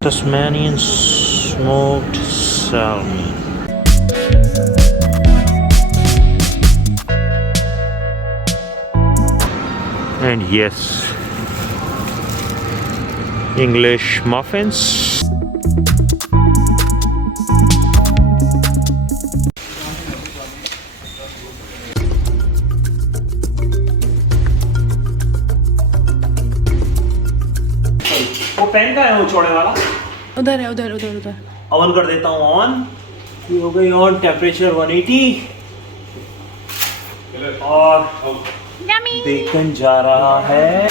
Tasmanian smoked salmon. And yes, English muffins. वो pen का है वो चौड़े वाला? उधर है, उधर उधर उधर। ऑन कर देता हूँ ऑन। ये हो गई ऑन, टेम्परेचर 180 और बेकन जा रहा है।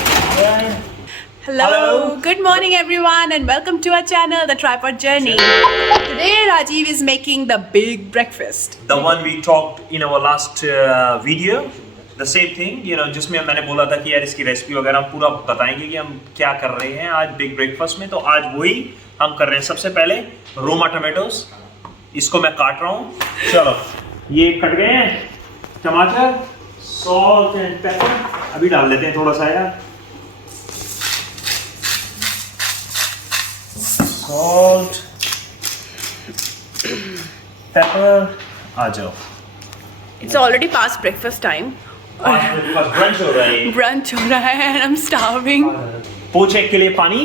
Hello, good morning everyone and welcome to our channel, The Tripod Journey. Today Rajiv is making the big breakfast. The one we talked in our last video, the same thing, you know, जिसमें मैंने बोला था कि यार इसकी recipe वगैरह हम पूरा बताएंगे कि हम क्या कर रहे हैं आज बिग ब्रेकफास्ट में। तो आज वही हम कर रहे हैं। सबसे पहले रोमा टमाटोस, इसको मैं काट रहा हूँ। चलो ये कट गए हैं टमाटर, सॉल्ट एंड पेपर अभी डाल देते हैं थोड़ा सा यार। सॉल्ट पेपर, आ जाओ। It's already past breakfast time. Brunch हो रहा है। Brunch हो रहा है and I'm starving. पोचेक के लिए पानी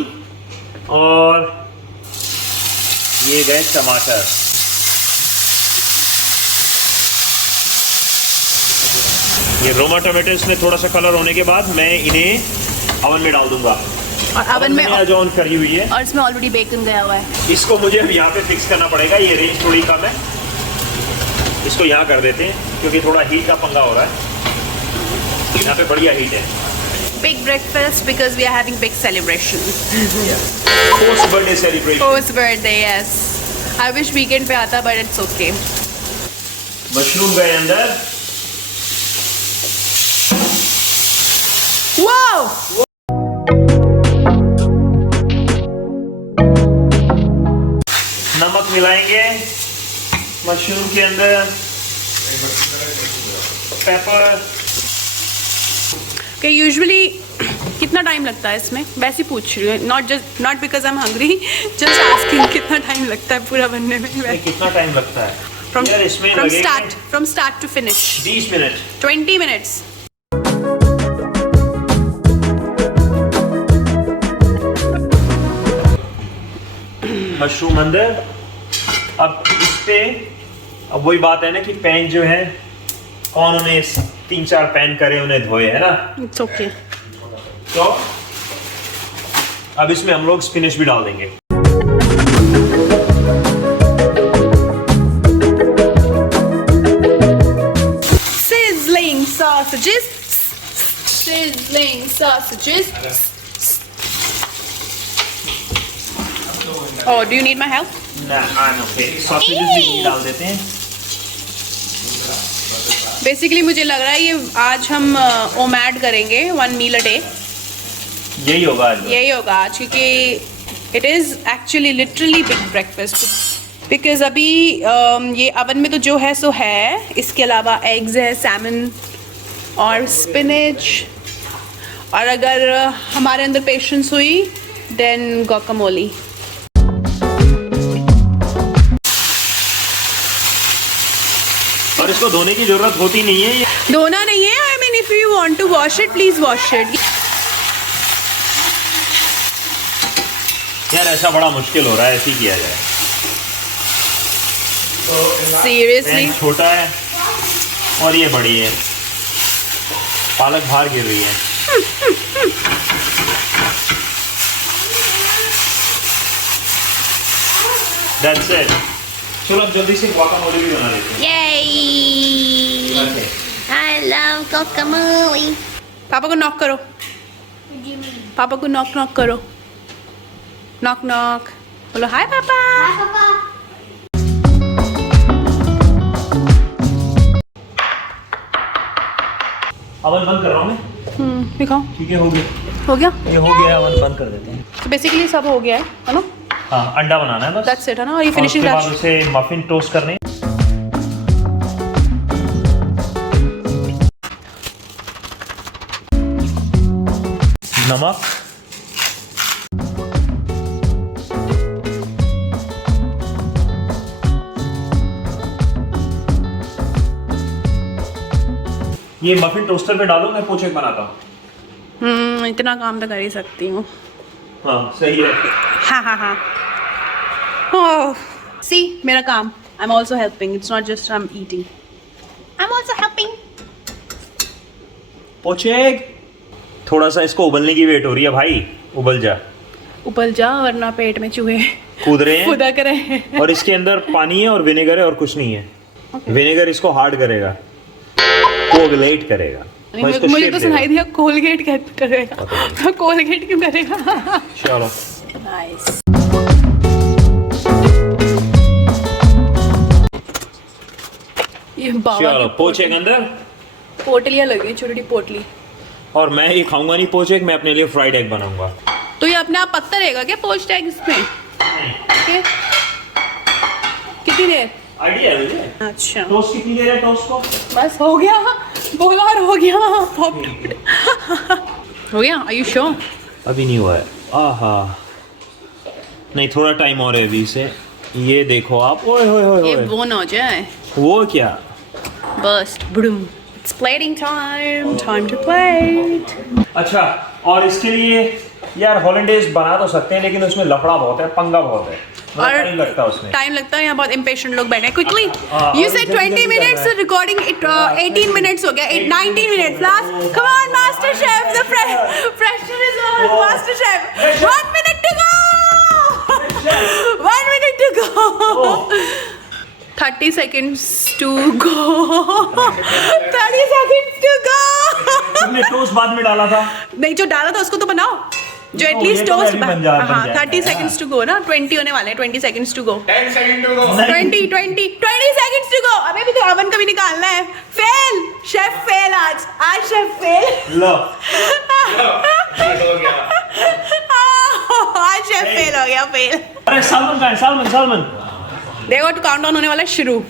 और ये गए टमाटर। ये रोमा टमाटोस में थोड़ा सा कलर होने के बाद मैं इन्हें अवन में डाल दूंगा। और अवन में आज ऑन करी हुई है और इसमें ऑलरेडी बेकन गया हुआ है। इसको मुझे अब यहाँ पे फिक्स करना पड़ेगा। ये रेंज थोड़ी कम है, इसको यहाँ कर देते हैं क्योंकि थोड़ा हीट का पंगा हो रहा है। यहाँ पे बढ़िया हीट है। Big breakfast because we are having big celebration. Post birthday celebration. Post birthday, yes. I wish weekend पे आता but it's okay. मशरूम गए अंदर। Wow! नमक मिलाएंगे मशरूम के अंदर, पेपर। Okay, usually कितना टाइम लगता है इसमें? वैसे पूछ रही हूँ, not because I'm hungry, just asking कितना टाइम लगता है पूरा बनने में? कितना टाइम लगता है? From from start to finish. 20 minute. 20 minutes. Mushroom अंदर। अब इस पे अब वही बात है ना कि पैन जो है कौन उन्हें 3-4 पैन करे उन्हें धोए, है ना? It's okay. तो अब इसमें हम लोग स्पिनच भी डाल देंगे। Sizzling sausages. Sizzling sausages. Oh, do you need my help? ना, I'm okay. सॉसेजेस भी डाल देते हैं। बेसिकली मुझे लग रहा है ये आज हम ओमैड करेंगे 1 meal a day. यही होगा आज। यही होगा आज क्योंकि it is actually literally big breakfast because अभी ये अवन में तो जो है सो है, इसके अलावा एग्स है, सैमन और स्पिनच, और अगर हमारे अंदर पेशेंस हुई देन गुआकामोले। और इसको धोने की जरूरत होती नहीं है। धोना नहीं है। I mean if you want to wash it please wash it. यार ऐसा बड़ा मुश्किल हो रहा है, ऐसे ही किया जाए। सीरियसली छोटा है और ये बड़ी है, पालक बाहर गिर रही है। That's it. चलो अब जल्दी से गुआकामोले भी बना लेते हैं। Yay! I love guacamole. पापा को नॉक करो। पापा को नॉक नॉक करो। नॉक नॉक बोलो हाय पापा। अवन बंद कर रहा हूँ मैं। दिखाओ। ठीक है, हो गया। हो गया? ये हो गया, अवन बंद कर देते हैं। तो बेसिकली सब हो गया है ना? हाँ, अंडा बनाना है बस। That's it है ना? और ये फिनिशिंग टच। उसके बाद उसे मफिन टोस्ट करने। नमक, ये मफिन टोस्टर पे डालो, मैं पोचेक बनाता हूँ। इतना काम तो कर ही सकती हूँ। हाँ सही है। हाँ हाँ हाँ। ओह, सी मेरा काम। I'm also helping. It's not just I'm eating. I'm also helping. पोचेक, थोड़ा सा इसको उबलने की वेट हो रही है भाई, उबल जा। उबल जा वरना पेट में चूहे कूद रहे हैं, फुदक रहे हैं। और इसके अंदर पानी है और विनेगर है और कुछ नहीं है। विनेगर इसको हार्ड करेगा, कोगुलेट करेगा। मुझे तो सुनाई दिया कोलगेट करेगा, तो कोलगेट क्यों करेगा? चलो नाइस। ये बाबा चलो पोचेक अंदर, पोटलियाँ लगी, छोटी पोटली। और मैं ये खाऊंगा नहीं पोचेक, मैं अपने लिए फ्राइड एग बनाऊंगा। तो ये अपने आप पत्ता रहेगा क्या पोच्ड एग इसमें? ओके, कितनी देर? आइडिया है मुझे। अच्छा, टोस्ट कितनी देर है टोस्ट को? बस हो गया, बोला और हो गया। हो गया? Are you sure? अभी नहीं हुआ है। आहा, नहीं थोड़ा टाइम और है अभी से। ये देखो आप, ओए होए होए ये होए। वो ना हो जाए। वो क्या? Bast बुडूम। It's plating time. Time to plate. अच्छा, और इसके लिए यार हॉलैंडेज बना तो सकते हैं, लेकिन उसमें लफड़ा बहुत है, पंगा बहुत है, टाइम लगता है उसमें। टाइम लगता है, यहाँ बहुत impatient लोग बैठे हैं। Quickly. You और said जल्दी 20 जल्दी minutes. करना है। Recording it 18 minutes हो गया. 19 minutes. Last. Come on, Master Chef. The pressure is on. Master Chef. 1 minute to go. 1 minute to go. 30 seconds to go. 30 seconds to go. तुमने toast बाद में डाला था। नहीं, जो डाला था उसको तो बनाओ, जो तो एटलीस्ट ये तो टोस्ट अभी बन जाएगा। हाँ 30 seconds to go ना, 20 होने वाले हैं, 20 seconds to go, 10 second to go. 20 seconds to go। अबे भी तो ओवन का भी निकालना है। फेल, शेफ फेल आज शेफ फेल। लो, हो गया। आज शेफ फेल हो गया, फेल। अरे सालमन का है, सालमन सालमन। देखो तो काउंटडाउन होने वाला है, शुरू।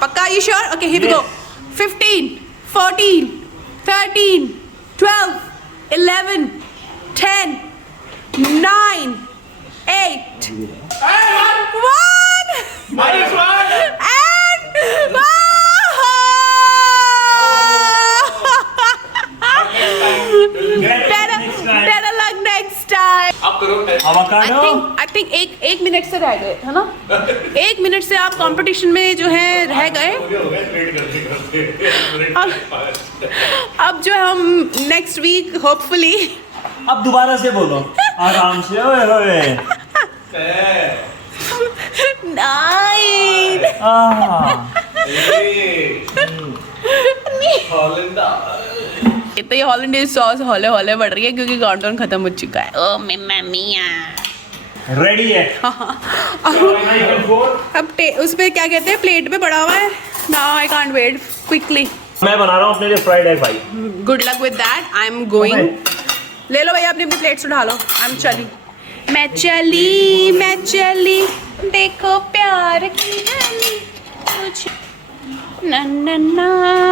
पक्का? you sure? Okay, here we go. 15, 14, 13, 12, 11, 10, 9, 8, 1, -1। and better luck next time. अब करो टेस्ट। Avocado। I think एक मिनट से रह गए है ना? 1 मिनट से आप कंपटीशन में जो है रह गए। अब जो हम नेक्स्ट वीक होपफुली। अब दोबारा से बोलो आराम से। ओए होए। 9। तो ये हॉलैंडेज सॉस हौले हौले बढ़ रही है क्योंकि काउंटडाउन खत्म हो चुका है। ओ मम्मा मिया। रेडी है। अब उस पे क्या कहते हैं, प्लेट पे पड़ा हुआ है। Now I can't wait, quickly. मैं बना रहा हूँ अपने लिए फ्राइड एग भाई। Good luck with that. I am going. ले लो भैया अपनी अपनी प्लेट्स उठा लो। आई एम चली, मैं चली देखो प्यार की गली कुछ ना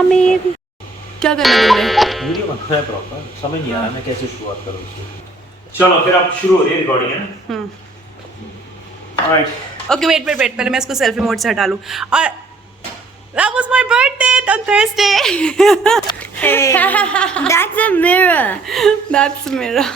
मेरी। क्या करना तुमने? वीडियो बनना है प्रॉपर, समझ नहीं आ रहा मैं कैसे शुरुआत करूँ इसकी। चलो फिर अब शुरू हो रही है रिकॉर्डिंग, है ना? ऑलराइट। ओके वेट पहले मैं इसको सेल्फी मोड से हटा लूं। और that was my birthday on Thursday. Hey, that's a mirror. That's mirror.